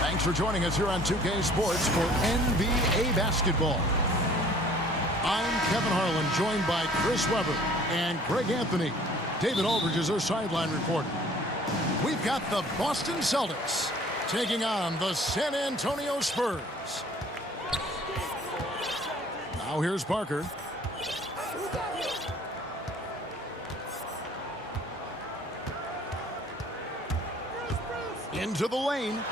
Thanks for joining us here on 2K Sports for NBA basketball. I'm Kevin Harlan, joined by Chris Webber and Greg Anthony. David Aldridge is our sideline reporter. We've got the Boston Celtics taking on the San Antonio Spurs. Now here's Parker. Into the lane.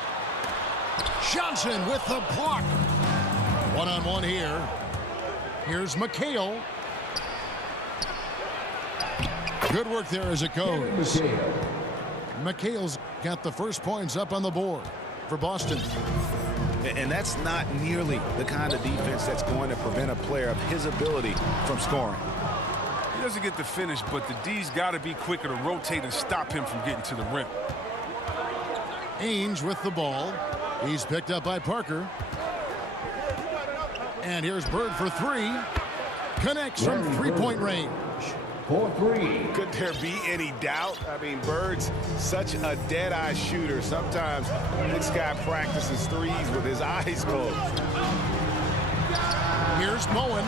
Johnson with the block. One-on-one here. Here's McHale. Good work there as it goes. McHale's got the first points up on the board for Boston. And that's not nearly the kind of defense that's going to prevent a player of his ability from scoring. He doesn't get the finish, but the D's got to be quicker to rotate and stop him from getting to the rim. Ainge with the ball. He's picked up by Parker. And here's Bird for three. Connects from three-point range. 4-3. Could there be any doubt? I mean, Bird's such a dead-eye shooter. Sometimes this guy practices threes with his eyes closed. Here's Bowen.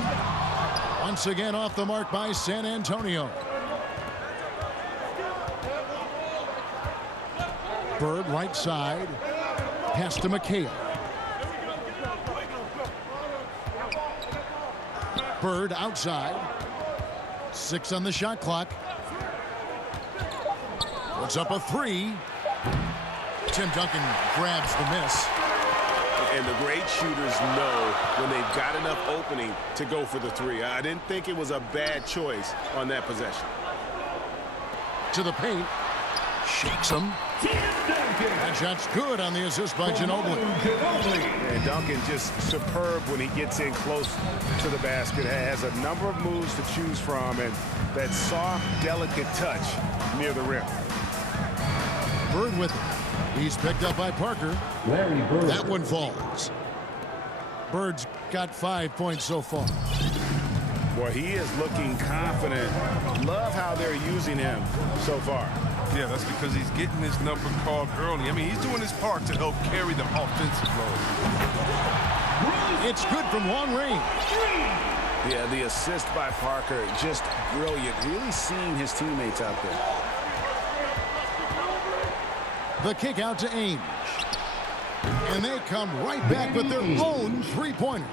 Once again off the mark by San Antonio. Bird right side. Pass to McHale. Bird outside. 6 on the shot clock. Puts up a three. Tim Duncan grabs the miss. And the great shooters know when they've got enough opening to go for the three. I didn't think it was a bad choice on that possession. To the paint. Shakes him. That shot's good on the assist by Ginobili. And Duncan just superb when he gets in close to the basket. Has a number of moves to choose from, and that soft, delicate touch near the rim. Bird with it. He's picked up by Parker. That one falls. Bird's got 5 points so far. Boy, he is looking confident. Love how they're using him so far. Yeah, that's because he's getting his number called early. I mean, he's doing his part to help carry the offensive load. It's good from long range. Yeah, the assist by Parker, just brilliant. Really seeing his teammates out there. The kick out to Ainge. And they come right back with their own three-pointer.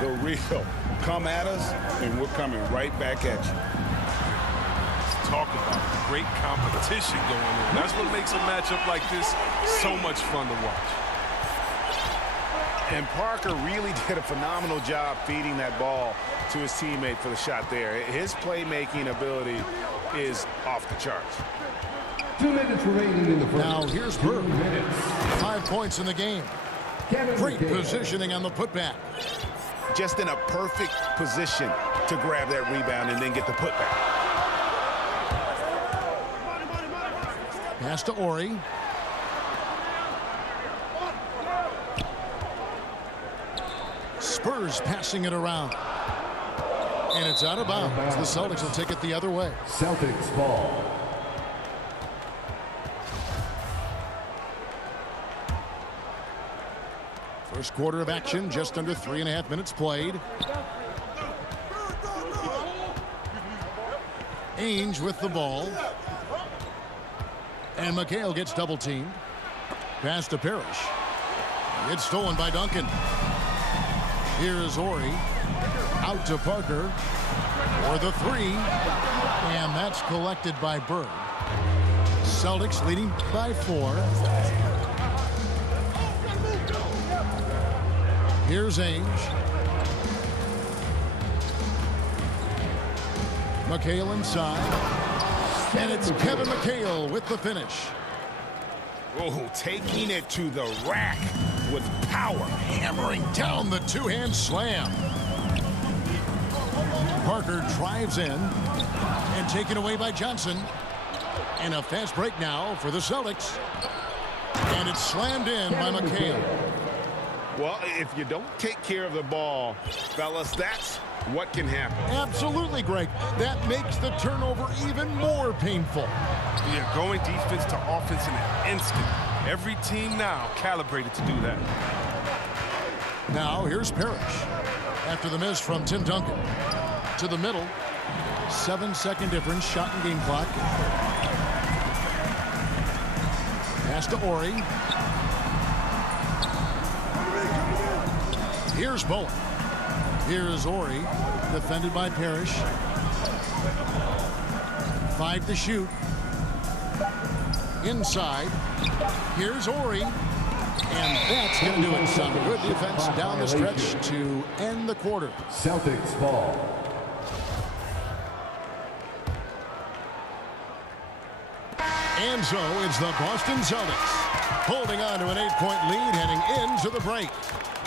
The real come at us, and we're coming right back at you. Talk about great competition going on. That's what makes a matchup like this so much fun to watch. And Parker really did a phenomenal job feeding that ball to his teammate for the shot there. His playmaking ability is off the charts. 2 minutes remaining in the first. Now here's Bird. 5 points in the game. Great positioning on the putback. Just in a perfect position to grab that rebound and then get the putback. Pass to Ori. Spurs passing it around. And it's out of bounds. The Celtics will take it the other way. Celtics ball. First quarter of action, just under 3.5 minutes played. Ainge with the ball. And McHale gets double-teamed. Pass to Parrish. It's stolen by Duncan. Here is Ori. Out to Parker. For the three. And that's collected by Bird. Celtics leading by 4. Here's Ainge. McHale inside. And it's Kevin McHale with the finish. Oh, taking it to the rack with power. Hammering down the two-hand slam. Parker drives in. And taken away by Johnson. And a fast break now for the Celtics. And it's slammed in by McHale. Well, if you don't take care of the ball, fellas, that's what can happen. Absolutely, Greg. That makes the turnover even more painful. Yeah, going defense to offense in an instant. Every team now calibrated to do that. Now here's Parrish. After the miss from Tim Duncan. To the middle. 7-second difference. Shot and game clock. Pass to Ori. Here's Bowen. Here's Ori. Defended by Parrish. 5 to shoot. Inside. Here's Ori. And that's going to do it. Some good defense down the stretch to end the quarter. Celtics ball. And so it's the Boston Celtics holding on to an 8-point lead heading into the break.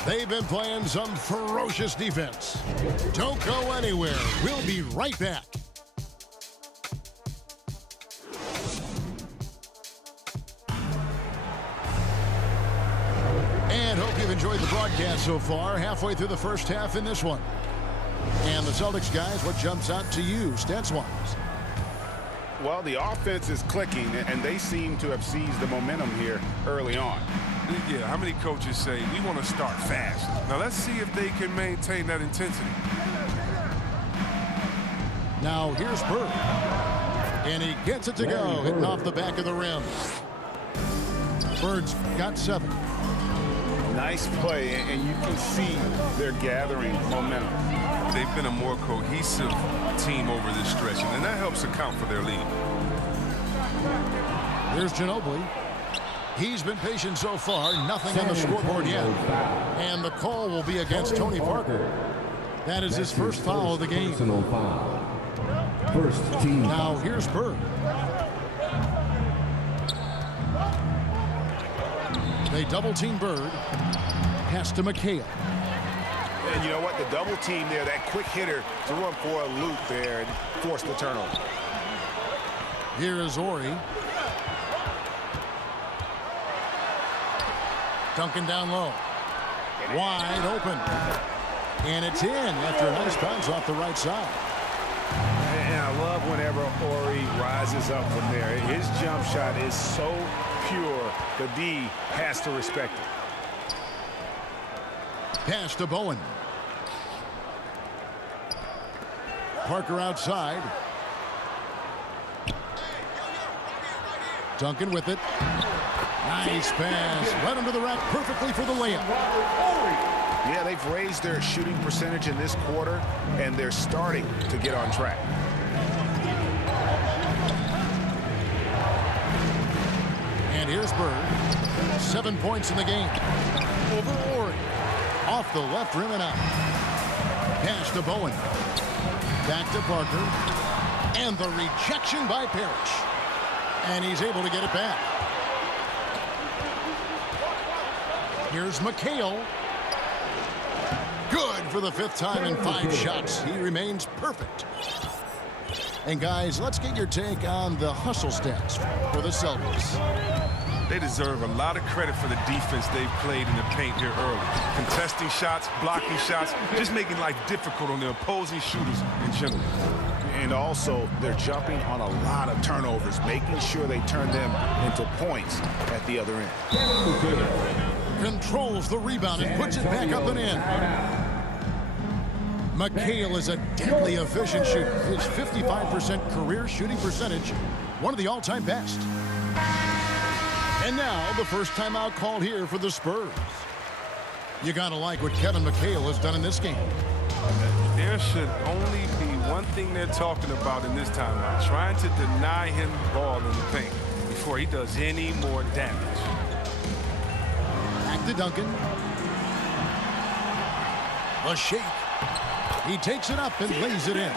They've been playing some ferocious defense. Don't go anywhere. We'll be right back. And hope you've enjoyed the broadcast so far. Halfway through the first half in this one. And the Celtics guys, what jumps out to you stats-wise? Well, the offense is clicking, and they seem to have seized the momentum here early on. Yeah, how many coaches say, we want to start fast? Now, let's see if they can maintain that intensity. Now, here's Bird. And he gets it to go, hitting off the back of the rim. Bird's got 7. Nice play, and you can see they're gathering momentum. They've been a more cohesive team over this stretch, and that helps account for their lead. Here's Ginobili. He's been patient so far. Nothing on the scoreboard yet. And the call will be against Tony Parker. That is his first foul of the game. First team. Now here's Bird. They double team Bird. Pass to McHale. And you know what? The double team there, that quick hitter threw him for a loop there and forced the turnover. Here is Ori. Duncan down low. Wide open. And it's in after a nice bounce off the right side. And I love whenever Ori rises up from there. His jump shot is so pure, the D has to respect it. Pass to Bowen. Parker outside. Duncan with it. Nice pass. Right under the rack perfectly for the layup. Yeah, they've raised their shooting percentage in this quarter, and they're starting to get on track. And here's Bird. 7 points in the game. Over Ori. Off the left rim and out. Pass to Bowen. Back to Parker. And the rejection by Parrish. And he's able to get it back. Here's McHale. Good for the 5th time in 5 shots. He remains perfect. And guys, let's get your take on the hustle stats for the Celtics. They deserve a lot of credit for the defense they've played in the paint here early. Contesting shots, blocking shots, just making life difficult on the opposing shooters in general. And also, they're jumping on a lot of turnovers, making sure they turn them into points at the other end. Controls the rebound and puts it back up and in. McHale is a deadly efficient shooter. His 55% career shooting percentage, one of the all-time best. And now, the first timeout called here for the Spurs. You gotta like what Kevin McHale has done in this game. There should only be one thing they're talking about in this timeout, trying to deny him the ball in the paint before he does any more damage. Back to Duncan. A shake. He takes it up and lays it in.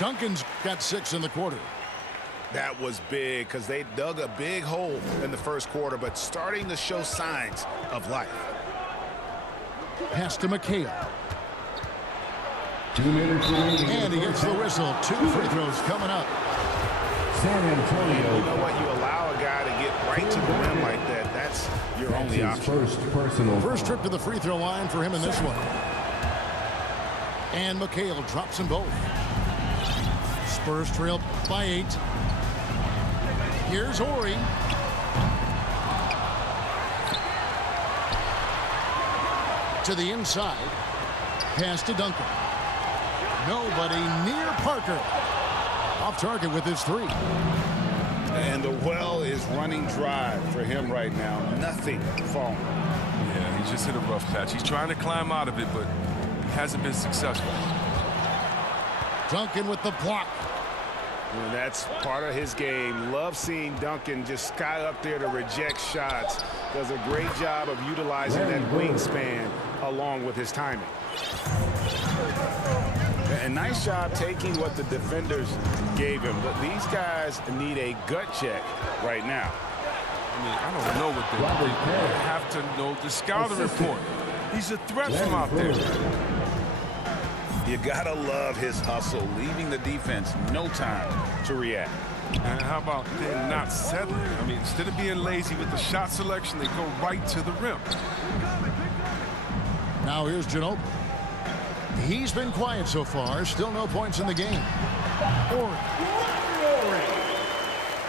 Duncan's got 6 in the quarter. That was big because they dug a big hole in the first quarter, but starting to show signs of life. Pass to McHale. 2 minutes remaining. And he gets the whistle. 2 free throws coming up. San Antonio. You know what? You allow a guy to get right to the rim like that. That's your only option. First trip to the free throw line for him in this one. And McHale drops them both. Spurs trail by 8. Here's Ori. To the inside. Pass to Duncan. Nobody near Parker. Off target with his 3. And the well is running dry for him right now. Nothing falling. Yeah, he just hit a rough patch. He's trying to climb out of it, but he hasn't been successful. Duncan with the block. And that's part of his game. Love seeing Duncan just sky up there to reject shots. Does a great job of utilizing that wingspan along with his timing. And nice job taking what the defenders gave him. But these guys need a gut check right now. I mean, I don't know what they're doing. They have to know the scouting report. He's a threat from out there. You gotta love his hustle, leaving the defense no time to react. And how about them not settling? I mean, instead of being lazy with the shot selection, they go right to the rim. Now here's Ginobili. He's been quiet so far. Still no points in the game.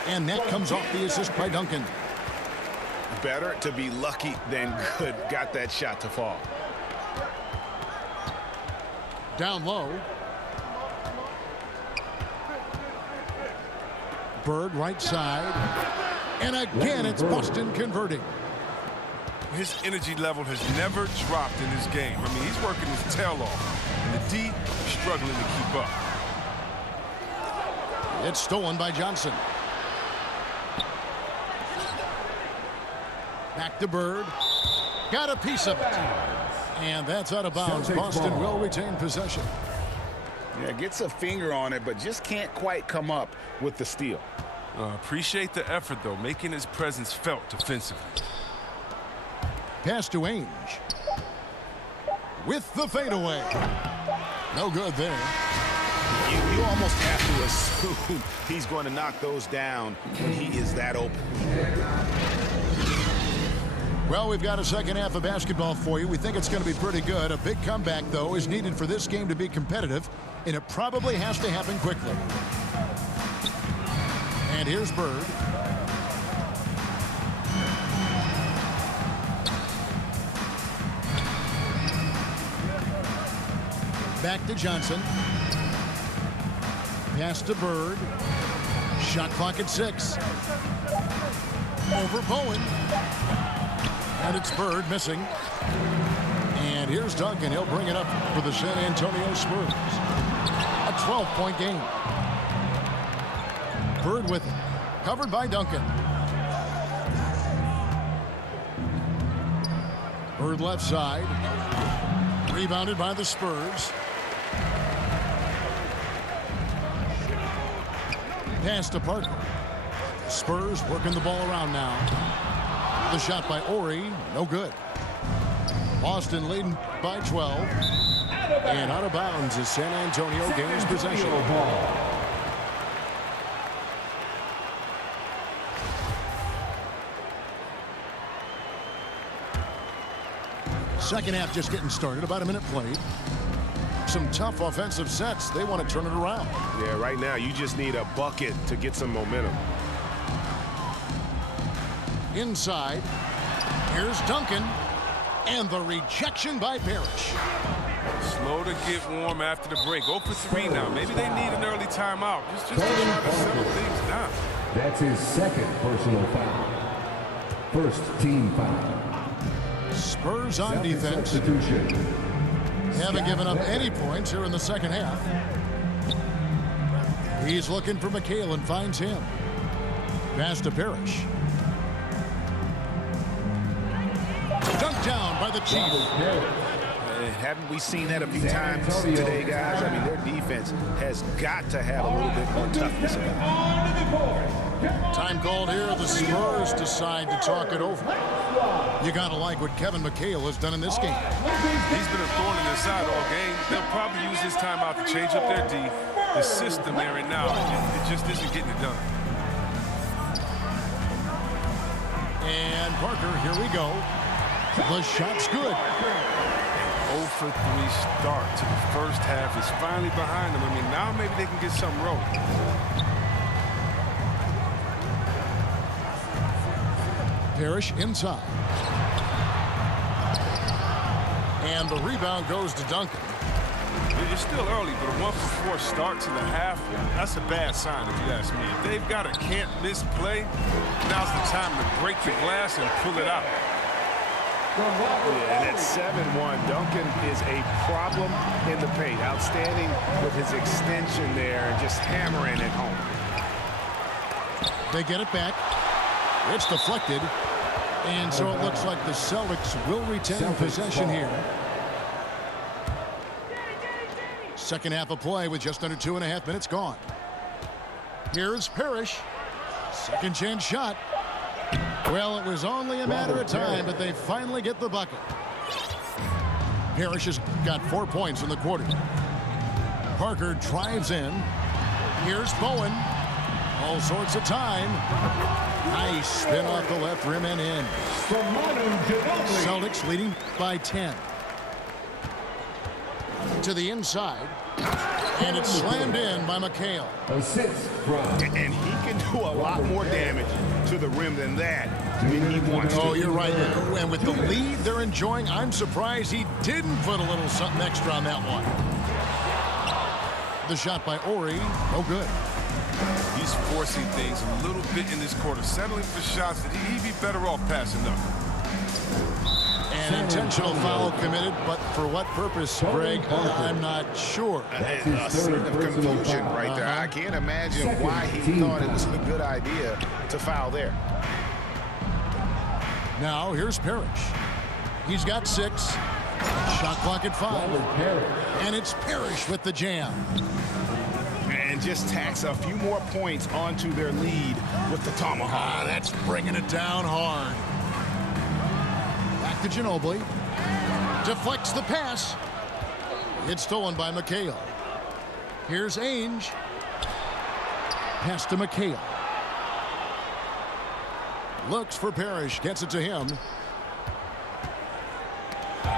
And that comes off the assist by Duncan. Better to be lucky than good. Got that shot to fall. Down low. Bird right side. And again, it's Boston converting. His energy level has never dropped in his game. I mean, he's working his tail off. And the D struggling to keep up. It's stolen by Johnson. Back to Bird. Got a piece of it. And that's out of bounds. Boston will retain possession. Yeah, gets a finger on it, but just can't quite come up with the steal. Appreciate the effort, though, making his presence felt defensively. Pass to Ainge. With the fadeaway. No good there. You almost have to assume he's going to knock those down when he is that open. Well, we've got a second half of basketball for you. We think it's going to be pretty good. A big comeback, though, is needed for this game to be competitive, and it probably has to happen quickly. And here's Bird. Back to Johnson. Pass to Bird. Shot clock at 6. Over Bowen. And it's Bird missing. And here's Duncan. He'll bring it up for the San Antonio Spurs. A 12-point game. Bird with it. Covered by Duncan. Bird left side. Rebounded by the Spurs. Pass to Parker. Spurs working the ball around now. The shot by Ori, no good. Boston leading by 12. And out of bounds as San Antonio gains possession. Second half just getting started, about a minute played. Some tough offensive sets. They want to turn it around. Yeah, right now you just need a bucket to get some momentum. Inside. Here's Duncan. And the rejection by Parrish. Slow to get warm after the break. 0 for 3 now. Maybe they need an early timeout. Just to try to settle things down. That's his second personal foul. First team foul. Spurs on defense. Substitution. Haven't given up any points here in the second half. He's looking for McHale and finds him. Pass to Parrish. Dunked down by the Chiefs. Haven't we seen that a few times today, guys? I mean, their defense has got to have a little bit more toughness about it. Time called here. The Spurs decide to talk it over. You got to like what Kevin McHale has done in this game. He's been a thorn in their side all game. They'll probably use this timeout to change up their D. The system there right now, it just isn't getting it done. And Parker, here we go. The shot's good. 0 for 3 start to the first half is finally behind them. I mean, now maybe they can get something rolling. Parrish inside. And the rebound goes to Duncan. It's still early, but a 1-for-4 start to the half, that's a bad sign if you ask me. If they've got a can't-miss play, now's the time to break the glass and pull it out. Yeah, and at 7-1, Duncan is a problem in the paint. Outstanding with his extension there and just hammering it home. They get it back. It's deflected. And so it looks like the Celtics will retain possession here. Second half of play with just under 2.5 minutes gone. Here's Parrish. Second chance shot. Well, it was only a matter of time, but they finally get the bucket. Parrish has got 4 points in the quarter. Parker drives in. Here's Bowen. All sorts of time. Nice spin off the left rim and in. Celtics leading by 10. To the inside. And it's slammed in by McHale. And he can do a lot more damage to the rim than that when he wants to. Oh, you're right. And with the lead they're enjoying, I'm surprised he didn't put a little something extra on that one. The shot by Ori, no good. He's forcing things a little bit in this quarter, settling for shots that he'd be better off passing up. An intentional foul committed, but for what purpose, Greg, I'm not sure. A scene of confusion right there. I can't imagine why he thought it was a good idea to foul there. Now here's Parrish. He's got 6. Shot clock at 5. And it's Parrish with the jam. And just tacks a few more points onto their lead with the tomahawk. That's bringing it down hard. Back to Ginobili. Deflects the pass. It's stolen by McHale. Here's Ainge. Pass to McHale. Looks for Parrish. Gets it to him.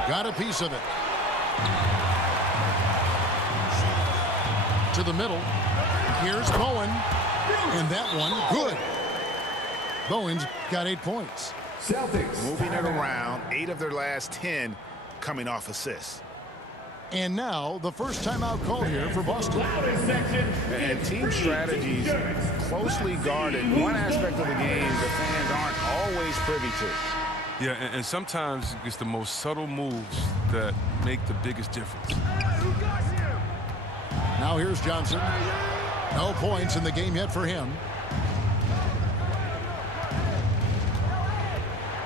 Got a piece of it. To the middle. Here's Bowen. And that one, good. Bowen's got 8 points. Celtics moving it around. 8 of their last 10 coming off assists. And now the first timeout called here for Boston. And team strategies closely guarded. One aspect of the game the fans aren't always privy to. Yeah, and sometimes it's the most subtle moves that make the biggest difference. Now here's Johnson. No points in the game yet for him.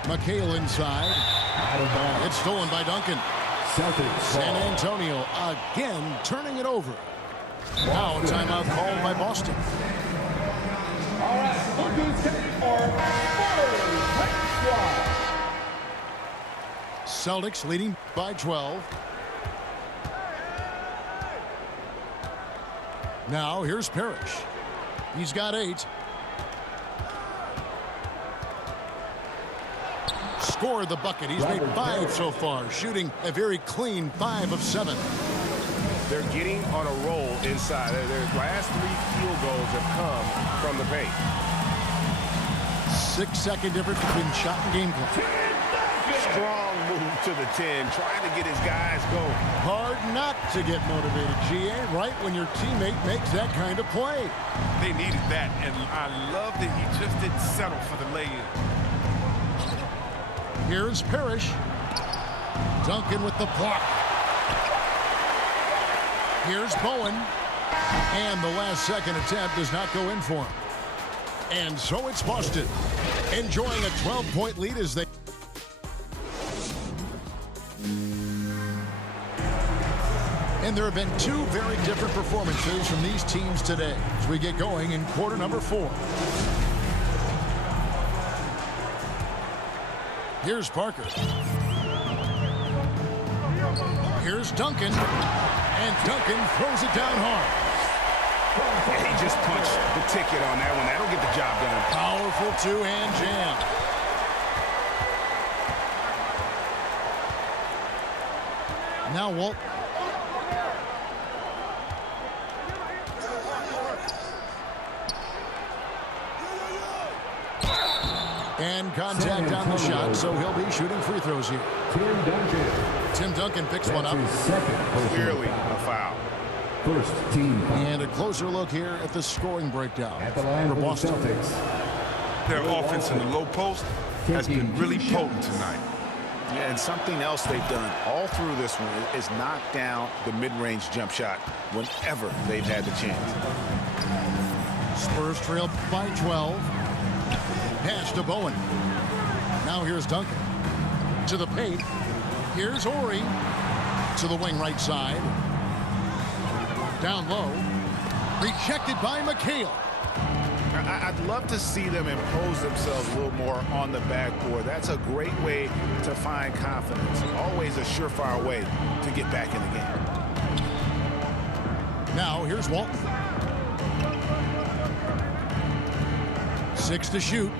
McHale inside. It's stolen by Duncan. San Antonio again turning it over. Now a timeout called by Boston. All right, Celtics leading by 12. Now here's Parrish. He's got 8. Scored the bucket. He's made 5 so far, shooting a very clean 5 of 7. They're getting on a roll inside. Their last 3 field goals have come from the paint. 6-second difference between shot and game clock. Strong move to the 10, trying to get his guys going. Hard not to get motivated, GA, right when your teammate makes that kind of play. They needed that, and I love that he just didn't settle for the lay-in. Here's Parrish. Duncan with the block. Here's Bowen. And the last second attempt does not go in for him. And so it's Boston enjoying a 12-point lead as they... And there have been 2 very different performances from these teams today as we get going in quarter number 4. Here's Parker. Here's Duncan. And Duncan throws it down hard. He just punched the ticket on that one. That'll get the job done. Powerful 2-hand jam. Now Walt. And contact on the shot, so he'll be shooting free throws here. Tim Duncan picks one up. Clearly a foul. First team foul. And a closer look here at the scoring breakdown At the line for for the Boston. Celtics. Their offense in the low post has been really potent tonight. Yeah, and something else they've done all through this one is knock down the mid-range jump shot whenever they've had the chance. Spurs trail by 12. Pass to Bowen. Now here's Duncan. To the paint. Here's Ori. To the wing right side. Down low. Rejected by McHale. I'd love to see them impose themselves a little more on the backboard. That's a great way to find confidence. Always a surefire way to get back in the game. Now here's Walton. 6 to shoot.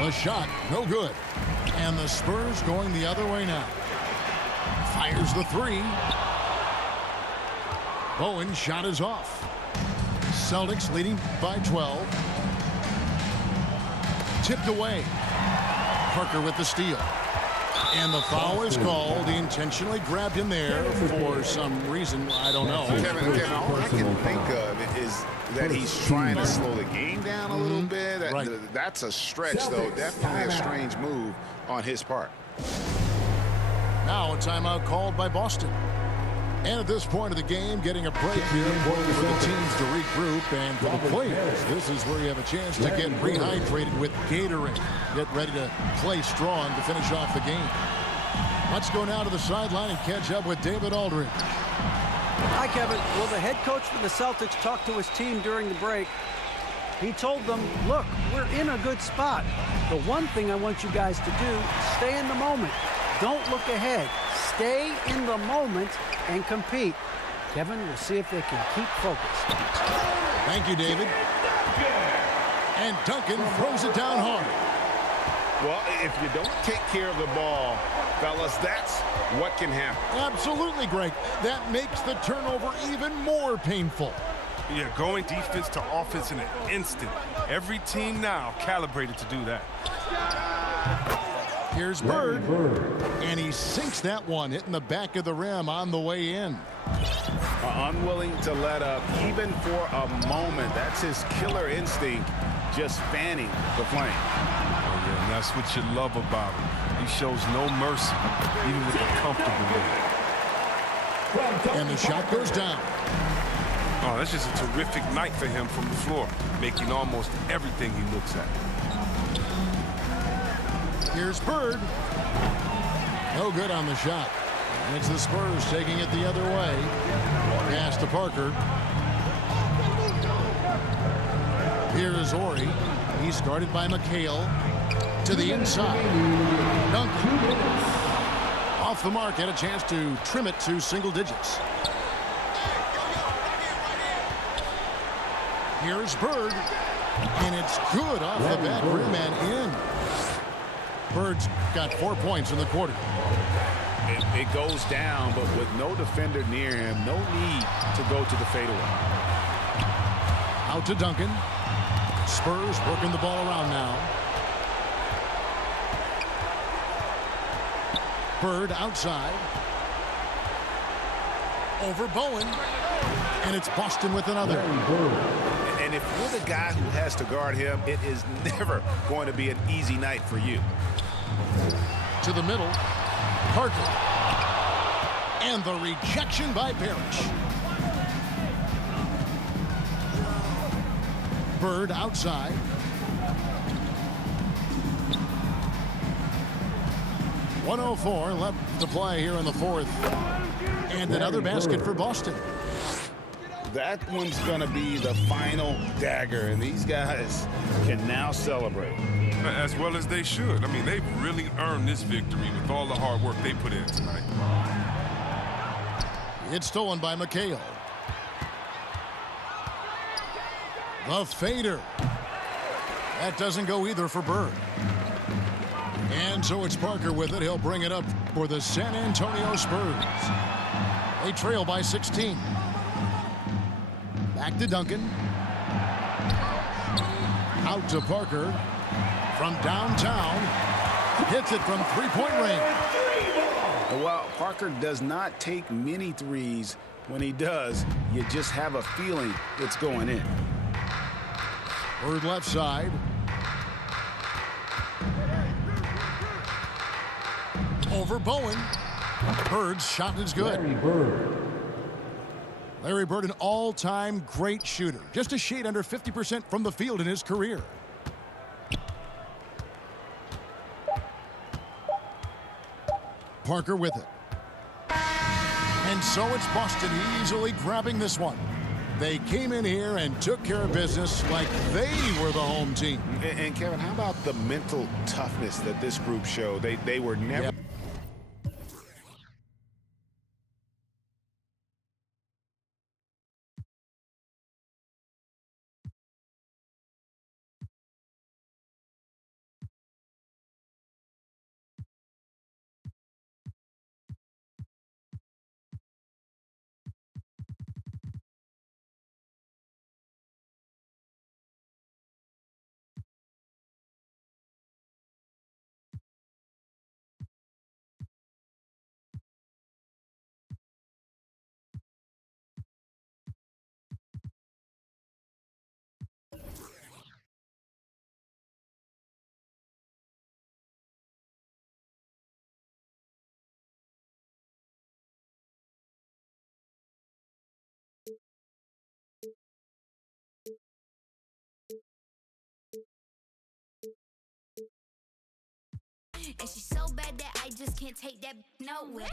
The shot, no good. And the Spurs going the other way now. Fires the 3. Bowen's shot is off. Celtics leading by 12. Tipped away. Parker with the steal. And the foul is called. He intentionally grabbed him there for some reason. I don't know. Kevin, all I can think of is that he's trying to slow the game down a little bit. Right. That's a stretch, though. Definitely a strange move on his part. Now a timeout called by Boston. And at this point of the game, getting a break here for the teams to regroup. And for the players, this is where you have a chance to get rehydrated with Gatorade. Get ready to play strong to finish off the game. Let's go now to the sideline and catch up with David Aldridge. Hi, Kevin. Well, the head coach for the Celtics talked to his team during the break. He told them, look, we're in a good spot. The one thing I want you guys to do, stay in the moment. Don't look ahead. Stay in the moment and compete. Kevin, we'll see if they can keep focused. Thank you, David. And Duncan throws it down hard. Well, if you don't take care of the ball, fellas, that's what can happen. Absolutely, Greg. That makes the turnover even more painful. Yeah, going defense to offense in an instant. Every team now calibrated to do that. Here's Bird. And he sinks that one, hitting the back of the rim on the way in. Unwilling to let up, even for a moment. That's his killer instinct, just fanning the flame. Oh, yeah, and that's what you love about him. He shows no mercy, even with a comfortable lead. And the shot goes down. Oh, that's just a terrific night for him from the floor, making almost everything he looks at. Here's Bird. No good on the shot. And it's the Spurs taking it the other way. Pass to Parker. Here is Ori. He's guarded by McHale. To the inside. Duncan. Off the mark. Had a chance to trim it to single digits. Here's Bird. And it's good off the back rim and in. Bird's got 4 points in the quarter. It goes down, but with no defender near him, no need to go to the fadeaway. Out to Duncan. Spurs working the ball around now. Bird outside. Over Bowen. And it's Boston with another. And if you're the guy who has to guard him, it is never going to be an easy night for you. To the middle. Parker. And the rejection by Parrish. Bird outside. .104 left to play here in the fourth. And another basket for Boston. That one's going to be the final dagger, and these guys can now celebrate. As well as they should. I mean, they've really earned this victory with all the hard work they put in tonight. It's stolen by McHale. The fader. That doesn't go either for Bird. And so it's Parker with it. He'll bring it up for the San Antonio Spurs. They trail by 16. Back to Duncan. Out to Parker. From downtown. Hits it from three-point range. And while Parker does not take many threes, when he does, you just have a feeling it's going in. Bird left side. Over Bowen. Bird's shot is good. Larry Bird. Larry Bird, an all-time great shooter. Just a shade under 50% from the field in his career. Parker with it. And so it's Boston easily grabbing this one. They came in here and took care of business like they were the home team. And Kevin, how about the mental toughness that this group showed? They were never... Yeah. And she's so bad that I just can't take that nowhere.